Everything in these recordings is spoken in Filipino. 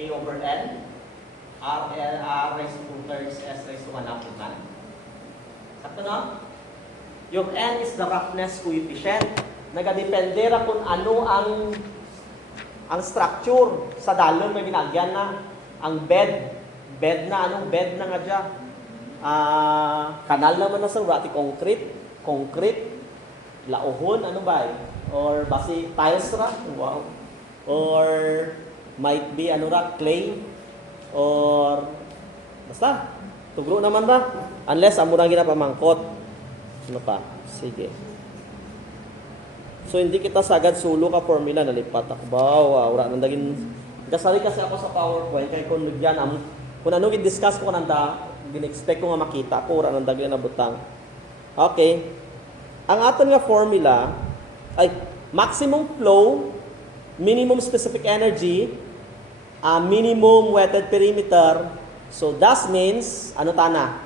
A over N, R raised to 2 thirds, S raised to 1 half man. Sakto na? Yung N is the roughness coefficient. Nagadepende ra kung ano ang structure sa dalon may ginagyan na. Ang bed na, anong bed na nga dyan? Kanal naman na sa rati, concrete, lauhon, ano ba eh? Or basi tiles ra, wow. Or might be ano ra, clay, or basta, tugro naman ra. Unless amo na ginapamangkot. Ano pa? Sige. So hindi kita sagad sulo ka formula, nalipat ako ba? Wala nang daging kasali kasi ako sa PowerPoint kay kung nagyan kung ano i-discuss ko kananda, gin-expect ko nga makita ko wala nang daging nabutang. Okay. Ang aton nga formula ay maximum flow, minimum specific energy, minimum wetted perimeter. So that means ano tana?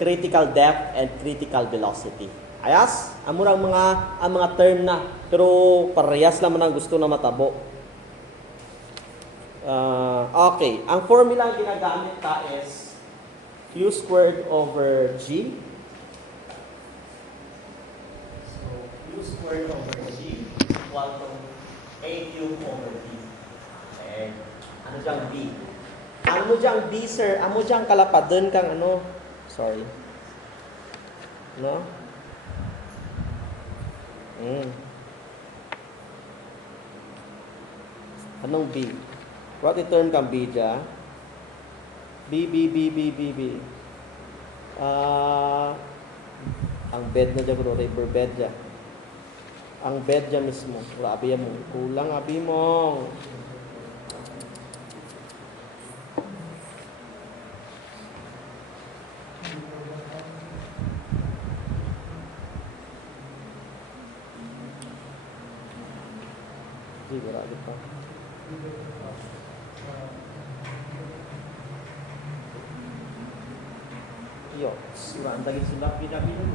Critical depth and critical velocity. Ayas? Ang mga term na pero parehas naman ang gusto na matabo. Okay, ang formula ang ginagamit ta is Q squared over G. So, Q squared over G equal to A cubed over B. Okay. Ano diyang B? Ano diyang B, sir? Ano diyang kalapadon kang ano? Sorry. No? Anong B? What the term kang B dyan? B. Ang bed na dyan, bro. River bed dyan. Ang bed dyan mismo. Grabe mo. Kulang abi mo. Sige, grabe pa. Yo, surang daging sila pinabili.